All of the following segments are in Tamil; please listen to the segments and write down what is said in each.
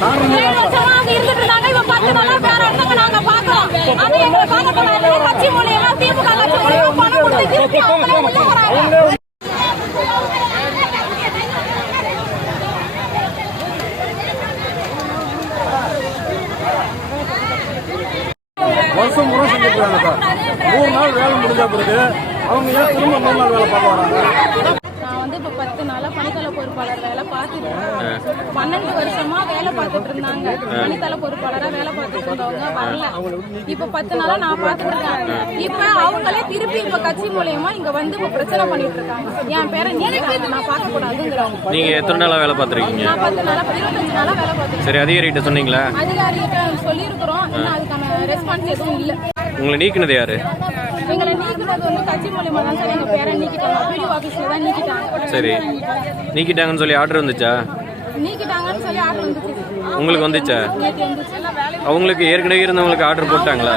இருந்துட்டு இருந்தாங்க இப்ப பத்து நாளா வேற நாங்க பாக்குறோம் எங்களை கட்சி மூலியமா திமுக கட்சி மூலியமா பணம் கொடுத்து திருப்பி அவங்களே உள்ள வராங்க. வருஷம் முறை செஞ்சுட்டு சார் மூணு நாள் வேலை முடிஞ்ச பிறகு அவங்க ஏன் திரும்ப மூணு நாள் வேலை பார்க்க வராங்க? வந்து இப்ப பத்து நாளா பணித்தள பொறுப்பாளர் வேலை பார்த்துட்டு. பன்னெண்டு வருஷமா வேலை பார்த்துட்டு இருந்தாங்க. பணித்தள பொறுப்பாளரா வேலை பார்த்துட்டு இருந்தவங்க வரல. இப்ப பத்து நாளா நான் பார்த்துட்டு இருக்கேன். இப்ப அவங்களே திருப்பி இப்ப கட்சி மூலியமா இங்க வந்து இப்ப பிரச்சனை பண்ணிட்டு இருக்காங்க. என் பேரை நீக்கிட்டாங்க நான் பார்க்க கூடாதுங்கிறாங்க நீங்க எத்தனை நாளா வேலை பார்த்துருக்கீங்க? நான் பத்து நாளா இருபத்தஞ்சு நாளா வேலை பார்த்துட்டு சரி அதிகாரிகிட்ட சொன்னீங்களா? அதிகாரிகிட்ட சொல்லியிருக்கிறோம். அதுக்கான ரெஸ்பான்ஸ் எதுவும் இல்ல. உங்களை நீக்கினது யாரு? எங்களை நீக்கினது வந்து கட்சி மூலியமா தான் சார். எங்க பேரை நீக்கிட்டாங்க. பிடிஓ ஆபீஸ்ல தான் நீக்கிட்டாங்க. சரி. நீக்கிட்டாங்கன்னு சொல்லி ஆர்டர் வந்துச்சா? நீக்கிட்டாங்கன்னு சொல்லி ஆர்டர் வந்துச்சு. உங்களுக்கு வந்துச்சு? அவங்களுக்கு ஏற்கனவே இருந்தவங்களுக்கு ஆர்டர் போட்டாங்களா?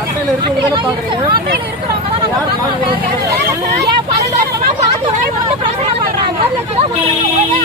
அட்டையில இருக்கிறவங்க தான் 只我我